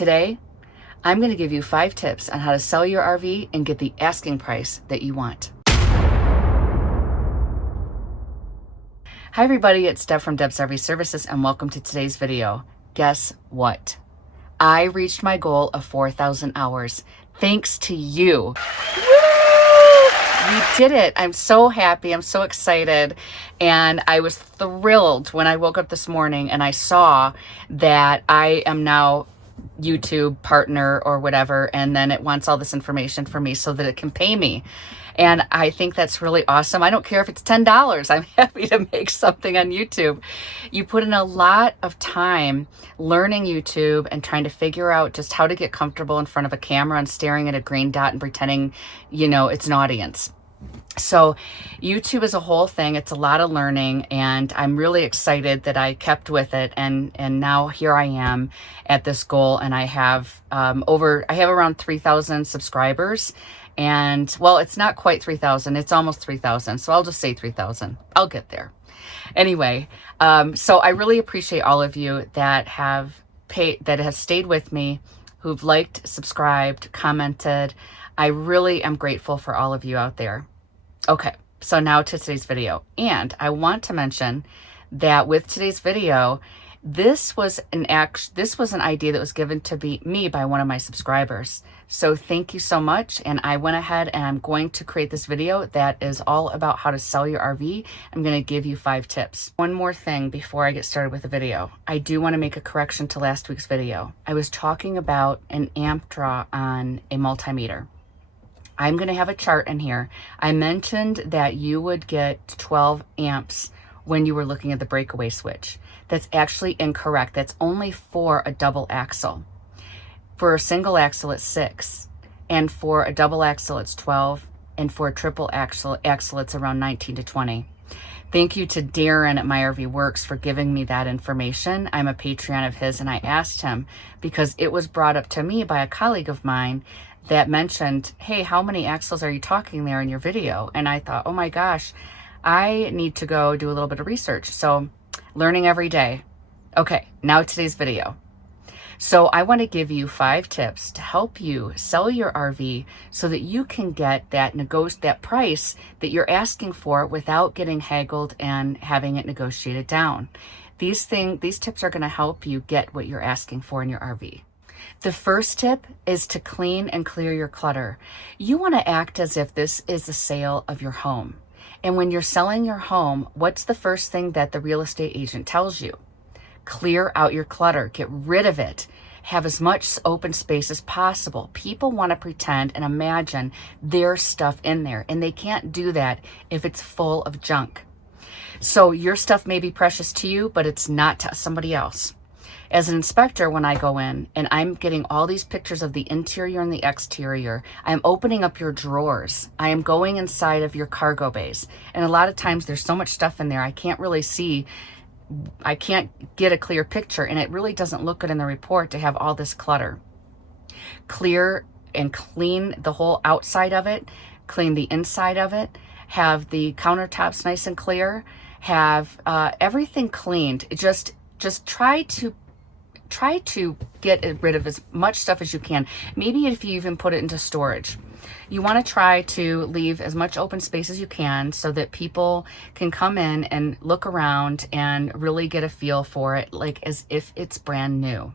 Today, I'm going to give you 5 tips on how to sell your RV and get the asking price that you want. Hi everybody, it's Deb from Deb's RV Services and welcome to today's video. Guess what? I reached my goal of 4,000 hours thanks to you. You did it. I'm so happy. I'm so excited. And I was thrilled when I woke up this morning and I saw that I am now YouTube partner or whatever, and then it wants all this information for me so that it can pay me. And I think that's really awesome. I don't care if it's $10. I'm happy to make something on YouTube. You put in a lot of time learning YouTube and trying to figure out just how to get comfortable in front of a camera and staring at a green dot and pretending, it's an audience. So YouTube is a whole thing. It's a lot of learning, and I'm really excited that I kept with it. And now here I am at this goal, and I have around 3,000 subscribers. And well, it's not quite 3,000. It's almost 3,000. So I'll just say 3,000. I'll get there. Anyway, so I really appreciate all of you that have stayed with me, who've liked, subscribed, commented. I really am grateful for all of you out there. Okay, so now to today's video. And I want to mention that with today's video, this was an idea that was given to me by one of my subscribers. So thank you so much. And I went ahead and I'm going to create this video that is all about how to sell your RV. I'm going to give you 5 tips. One more thing before I get started with the video. I do want to make a correction to last week's video. I was talking about an amp draw on a multimeter. I'm going to have a chart in here. I mentioned that you would get 12 amps when you were looking at the breakaway switch. That's actually incorrect. That's only for a double axle. For a single axle, it's 6. And for a double axle, it's 12. And for a triple axle, it's around 19 to 20. Thank you to Darren at My RV Works for giving me that information. I'm a Patreon of his, and I asked him because it was brought up to me by a colleague of mine that mentioned, hey, how many axles are you talking there in your video? And I thought, oh my gosh, I need to go do a little bit of research. So learning every day. Okay, now today's video. So I want to give you 5 tips to help you sell your RV so that you can get that price that you're asking for without getting haggled and having it negotiated down. These tips are going to help you get what you're asking for in your RV. The first tip is to clean and clear your clutter. You want to act as if this is the sale of your home. And when you're selling your home, what's the first thing that the real estate agent tells you? Clear out your clutter. Get rid of it. Have as much open space as possible. People want to pretend and imagine there's stuff in there, and they can't do that if it's full of junk. So your stuff may be precious to you, but it's not to somebody else. As an inspector, when I go in and I'm getting all these pictures of the interior and the exterior, I'm opening up your drawers. I am going inside of your cargo bays. And a lot of times there's so much stuff in there, I can't get a clear picture, and it really doesn't look good in the report to have all this clutter. Clear and clean the whole outside of it, clean the inside of it, have the countertops nice and clear, have everything cleaned. Just try to get rid of as much stuff as you can. Maybe if you even put it into storage. You want to try to leave as much open space as you can so that people can come in and look around and really get a feel for it, like as if it's brand new.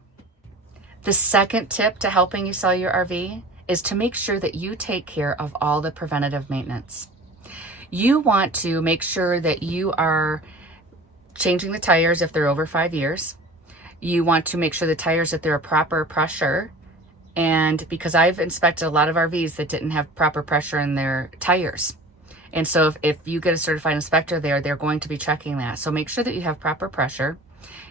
The second tip to helping you sell your RV is to make sure that you take care of all the preventative maintenance. You want to make sure that you are changing the tires if they're over 5 years. You want to make sure the tires that they're a proper pressure. And because I've inspected a lot of RVs that didn't have proper pressure in their tires. And so if you get a certified inspector there, they're going to be checking that. So make sure that you have proper pressure.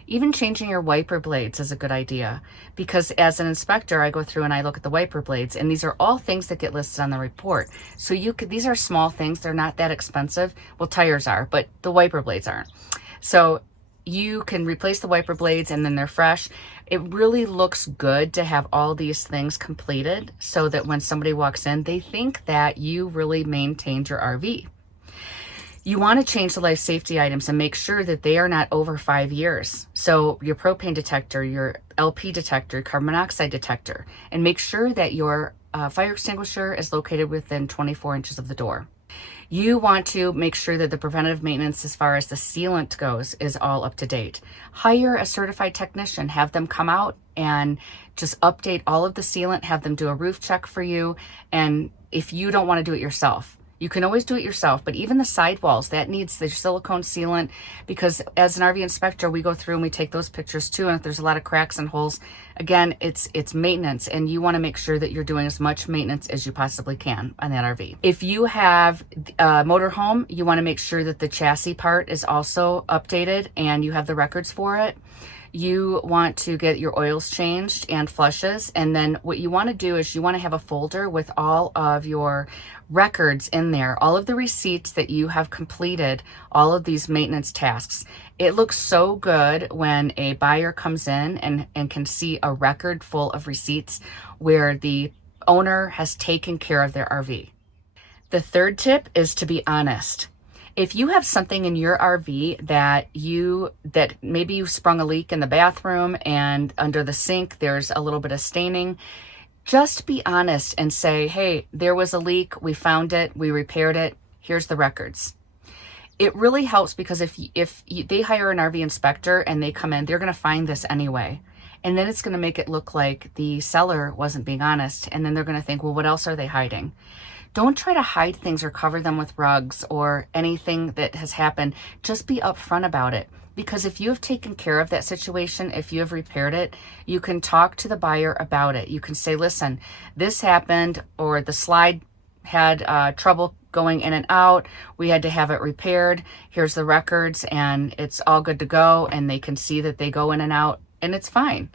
Even changing your wiper blades is a good idea, because as an inspector, I go through and I look at the wiper blades, and these are all things that get listed on the report. So these are small things. They're not that expensive. Well, tires are, but the wiper blades aren't. So you can replace the wiper blades and then they're fresh. It really looks good to have all these things completed so that when somebody walks in, they think that you really maintained your RV. You want to change the life safety items and make sure that they are not over 5 years. So your propane detector, your LP detector, carbon monoxide detector, and make sure that your fire extinguisher is located within 24 inches of the door. You want to make sure that the preventative maintenance as far as the sealant goes is all up to date. Hire a certified technician, have them come out and just update all of the sealant, have them do a roof check for you. And if you don't want to do it yourself, you can always do it yourself, but even the sidewalls, that needs the silicone sealant, because as an RV inspector, we go through and we take those pictures too. And if there's a lot of cracks and holes, again, it's maintenance, and you want to make sure that you're doing as much maintenance as you possibly can on that RV. If you have a motorhome, you want to make sure that the chassis part is also updated and you have the records for it. You want to get your oils changed and flushes. And then what you want to do is you want to have a folder with all of your records in there, all of the receipts that you have completed, all of these maintenance tasks. It looks so good when a buyer comes in and can see a record full of receipts where the owner has taken care of their RV. The third tip is to be honest. If you have something in your RV that maybe you sprung a leak in the bathroom and under the sink there's a little bit of staining, just be honest and say, hey, there was a leak, we found it, we repaired it, here's the records. It really helps, because if they hire an RV inspector and they come in, they're going to find this anyway. And then it's going to make it look like the seller wasn't being honest. And then they're going to think, well, what else are they hiding? Don't try to hide things or cover them with rugs or anything that has happened. Just be upfront about it. Because if you have taken care of that situation, if you have repaired it, you can talk to the buyer about it. You can say, listen, this happened, or the slide had trouble going in and out. We had to have it repaired. Here's the records, and it's all good to go. And they can see that they go in and out, and it's fine.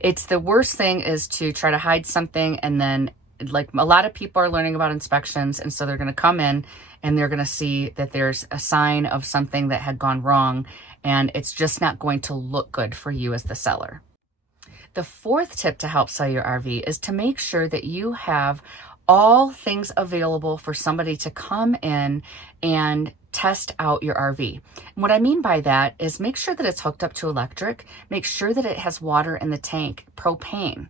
It's the worst thing is to try to hide something, and then like a lot of people are learning about inspections, and so they're going to come in and they're going to see that there's a sign of something that had gone wrong, and it's just not going to look good for you as the seller. The fourth tip to help sell your RV is to make sure that you have all things available for somebody to come in and test out your RV. And what I mean by that is make sure that it's hooked up to electric, make sure that it has water in the tank, propane.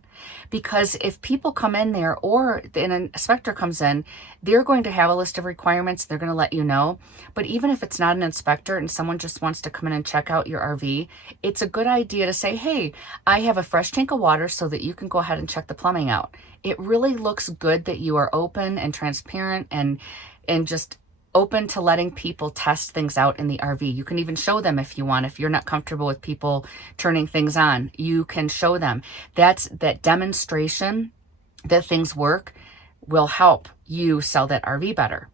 Because if people come in there or an inspector comes in, they're going to have a list of requirements. They're going to let you know. But even if it's not an inspector and someone just wants to come in and check out your RV, it's a good idea to say, hey, I have a fresh tank of water so that you can go ahead and check the plumbing out. It really looks good that you are open and transparent and just open to letting people test things out in the RV. You can even show them if you want. If you're not comfortable with people turning things on, you can show them. That demonstration that things work will help you sell that RV better.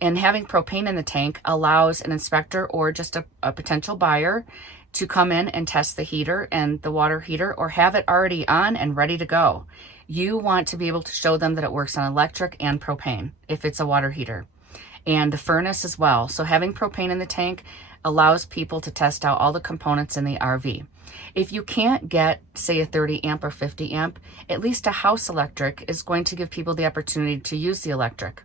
And having propane in the tank allows an inspector or just a potential buyer to come in and test the heater and the water heater, or have it already on and ready to go. You want to be able to show them that it works on electric and propane if it's a water heater, and the furnace as well. So having propane in the tank allows people to test out all the components in the RV. If you can't get, say, a 30 amp or 50 amp, at least a house electric is going to give people the opportunity to use the electric.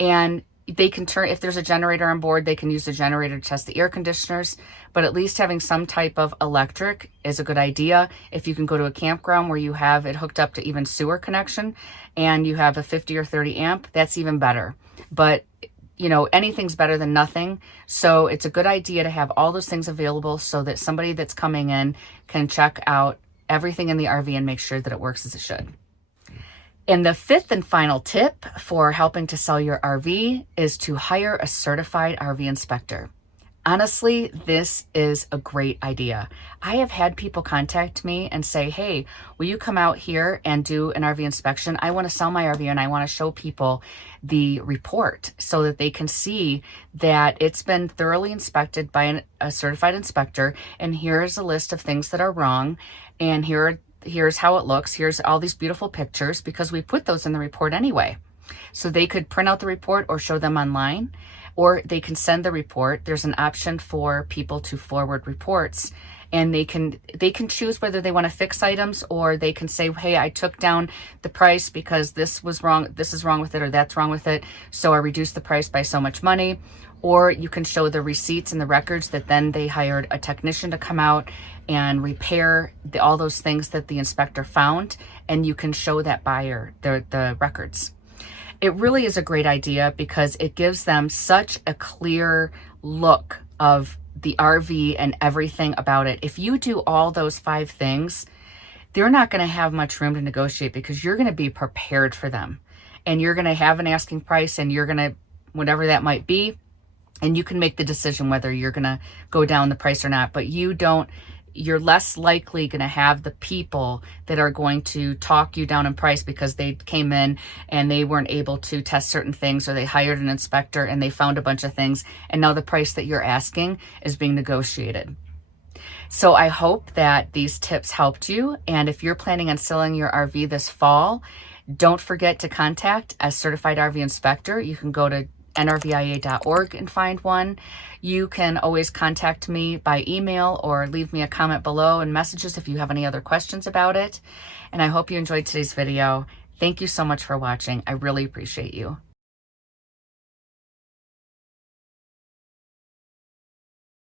And they can turn, if there's a generator on board, they can use the generator to test the air conditioners, but at least having some type of electric is a good idea. If you can go to a campground where you have it hooked up to even sewer connection and you have a 50 or 30 amp, that's even better. But you know, anything's better than nothing. So it's a good idea to have all those things available so that somebody that's coming in can check out everything in the RV and make sure that it works as it should. And the fifth and final tip for helping to sell your RV is to hire a certified RV inspector. Honestly, this is a great idea. I have had people contact me and say, hey, will you come out here and do an RV inspection? I want to sell my RV and I want to show people the report so that they can see that it's been thoroughly inspected by a certified inspector. And here's a list of things that are wrong. And here's how it looks. Here's all these beautiful pictures, because we put those in the report anyway. So they could print out the report or show them online, or they can send the report. There's an option for people to forward reports, and they can choose whether they want to fix items, or they can say, hey, I took down the price because this was wrong, this is wrong with it, or that's wrong with it, so I reduced the price by so much money. or you can show the receipts and the records that then they hired a technician to come out and repair all those things that the inspector found, and you can show that buyer the records. It really is a great idea because it gives them such a clear look of the RV and everything about it. If you do all those 5 things, they're not going to have much room to negotiate because you're going to be prepared for them, and you're going to have an asking price, and you're going to, whatever that might be, and you can make the decision whether you're going to go down the price or not. But you're less likely going to have the people that are going to talk you down in price because they came in and they weren't able to test certain things, or they hired an inspector and they found a bunch of things, and now the price that you're asking is being negotiated. So I hope that these tips helped you. And if you're planning on selling your RV this fall, don't forget to contact a certified RV inspector. You can go to nrvia.org and find one. You can always contact me by email or leave me a comment below in messages if you have any other questions about it. And I hope you enjoyed today's video. Thank you so much for watching. I really appreciate you.